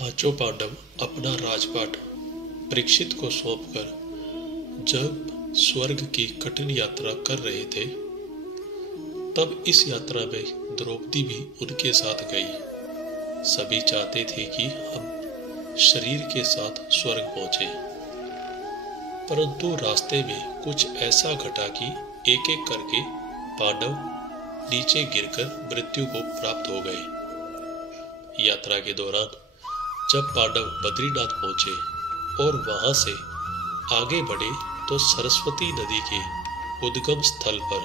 पांचों पांडव अपना राजपाट परीक्षित को सौंपकर जब स्वर्ग की कठिन यात्रा कर रहे थे, तब इस यात्रा में द्रौपदी भी उनके साथ गई। सभी चाहते थे कि हम शरीर के साथ स्वर्ग पहुंचे, परंतु रास्ते में कुछ ऐसा घटा कि एक एक करके पांडव नीचे गिरकर मृत्यु को प्राप्त हो गए। यात्रा के दौरान जब पांडव बद्रीनाथ पहुंचे और वहां से आगे बढ़े तो सरस्वती नदी के उद्गम स्थल पर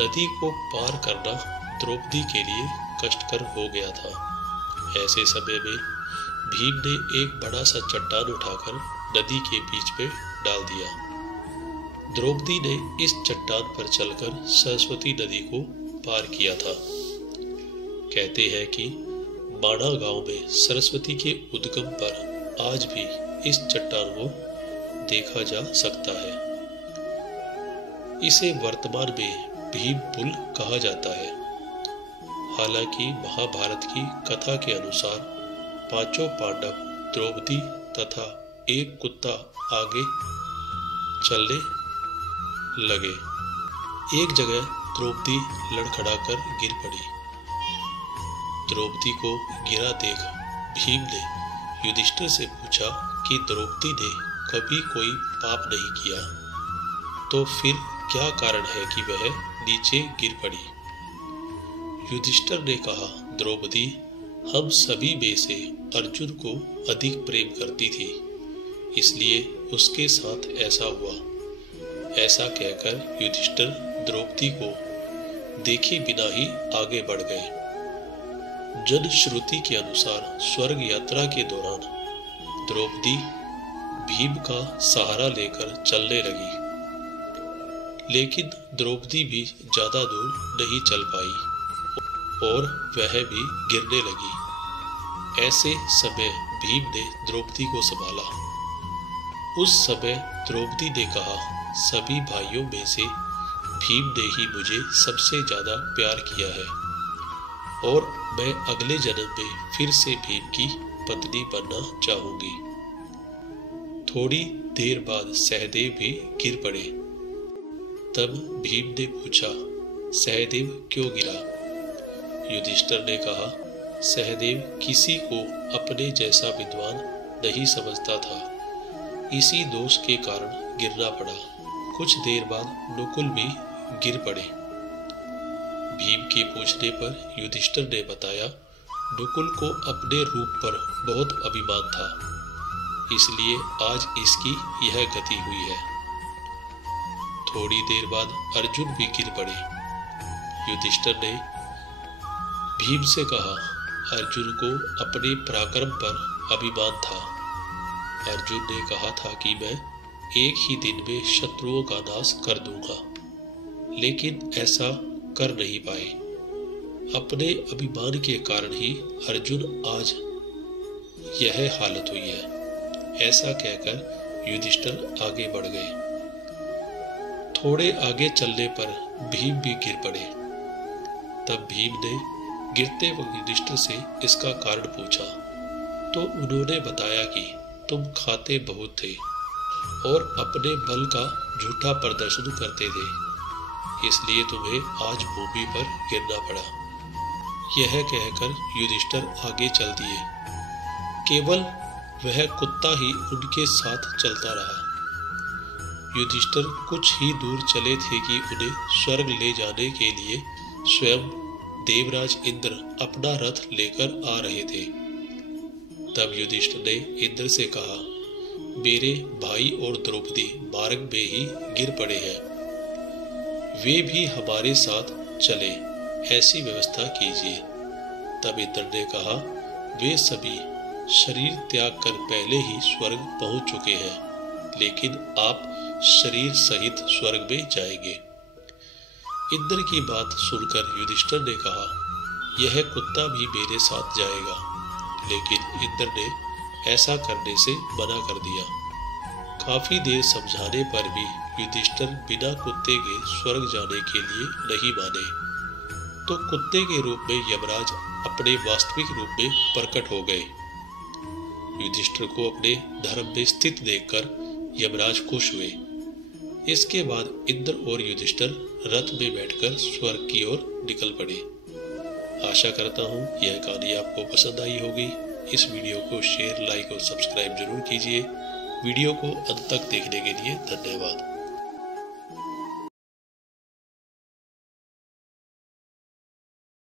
नदी को पार करना द्रौपदी के लिए कष्टकर हो गया था। ऐसे समय में भीम ने एक बड़ा सा चट्टान उठाकर नदी के बीच में डाल दिया। द्रौपदी ने इस चट्टान पर चलकर सरस्वती नदी को पार किया था। कहते हैं कि माणा गांव में सरस्वती के उद्गम पर आज भी इस चट्टान को देखा जा सकता है। इसे वर्तमान में भीम पुल कहा जाता है। हालांकि महाभारत की कथा के अनुसार पांचों पांडव द्रौपदी तथा एक कुत्ता आगे चलने लगे। एक जगह द्रौपदी लड़खड़ाकर गिर पड़ी। द्रौपदी को गिरा देख भीम ने युधिष्ठिर से पूछा कि द्रौपदी ने कभी कोई पाप नहीं किया, तो फिर क्या कारण है कि वह नीचे गिर पड़ी। युधिष्ठिर ने कहा, द्रौपदी हम सभी में से अर्जुन को अधिक प्रेम करती थी, इसलिए उसके साथ ऐसा हुआ। ऐसा कहकर युधिष्ठिर द्रौपदी को देखे बिना ही आगे बढ़ गए। जनश्रुति के अनुसार स्वर्ग यात्रा के दौरान द्रौपदी भीम का सहारा लेकर चलने लगी, लेकिन द्रौपदी भी ज्यादा दूर नहीं चल पाई और वह भी गिरने लगी। ऐसे समय भीम ने द्रौपदी को संभाला। उस समय द्रौपदी ने कहा, सभी भाइयों में से भीम ने ही मुझे सबसे ज्यादा प्यार किया है और मैं अगले जन्म में फिर से भीम की पत्नी बनना चाहूंगी। थोड़ी देर बाद सहदेव भी गिर पड़े। तब भीम ने पूछा, सहदेव क्यों गिरा? युधिष्ठिर ने कहा, सहदेव किसी को अपने जैसा विद्वान नहीं समझता था, इसी दोष के कारण गिरना पड़ा। कुछ देर बाद नकुल भी गिर पड़े। भीम के पूछने पर युधिष्ठिर ने बताया, नकुल को अपने रूप पर बहुत अभिमान था, इसलिए आज इसकी यह गति हुई है। थोड़ी देर बाद अर्जुन भी गिर पड़े। युधिष्ठिर ने भीम से कहा, अर्जुन को अपने पराक्रम पर अभिमान था। अर्जुन ने कहा था कि मैं एक ही दिन में शत्रुओं का नाश कर दूंगा, लेकिन ऐसा कर नहीं पाए। अपने अभिमान के कारण ही अर्जुन आज यह हालत हुई है। ऐसा कहकर युधिष्ठिर आगे बढ़ गए। थोड़े आगे चलने पर भीम भी गिर पड़े। तब भीम ने गिरते वक्त युधिष्ठिर से इसका कारण पूछा, तो उन्होंने बताया कि तुम खाते बहुत थे और अपने बल का झूठा प्रदर्शन करते थे, इसलिए तुम्हें आज भूमि पर गिरना पड़ा। यह कहकर युधिष्ठिर आगे चल दिए। केवल वह कुत्ता ही उनके साथ चलता रहा। युधिष्ठिर कुछ ही दूर चले थे कि उन्हें स्वर्ग ले जाने के लिए स्वयं देवराज इंद्र अपना रथ लेकर आ रहे थे। तब युधिष्ठिर ने इंद्र से कहा, मेरे भाई और द्रौपदी मार्ग में ही गिर पड़े हैं, वे भी हमारे साथ चले, ऐसी व्यवस्था कीजिए। तब इंद्र ने कहा, वे सभी शरीर त्याग कर पहले ही स्वर्ग पहुंच चुके हैं, लेकिन आप शरीर सहित स्वर्ग में जाएंगे। इंद्र की बात सुनकर युधिष्ठिर ने कहा, यह कुत्ता भी मेरे साथ जाएगा, लेकिन इंद्र ने ऐसा करने से मना कर दिया। काफी देर समझाने पर भी युधिष्ठिर बिना कुत्ते के स्वर्ग जाने के लिए नहीं माने, तो कुत्ते के रूप में यमराज अपने वास्तविक रूप में प्रकट हो गए। युधिष्ठिर को अपने धर्म में स्थित देखकर यमराज खुश हुए। इसके बाद इंद्र और युधिष्ठिर रथ में बैठकर स्वर्ग की ओर निकल पड़े। आशा करता हूँ यह कहानी आपको पसंद आई होगी। इस वीडियो को शेयर, लाइक और सब्सक्राइब जरूर कीजिए। वीडियो को अंत तक देखने के लिए धन्यवाद।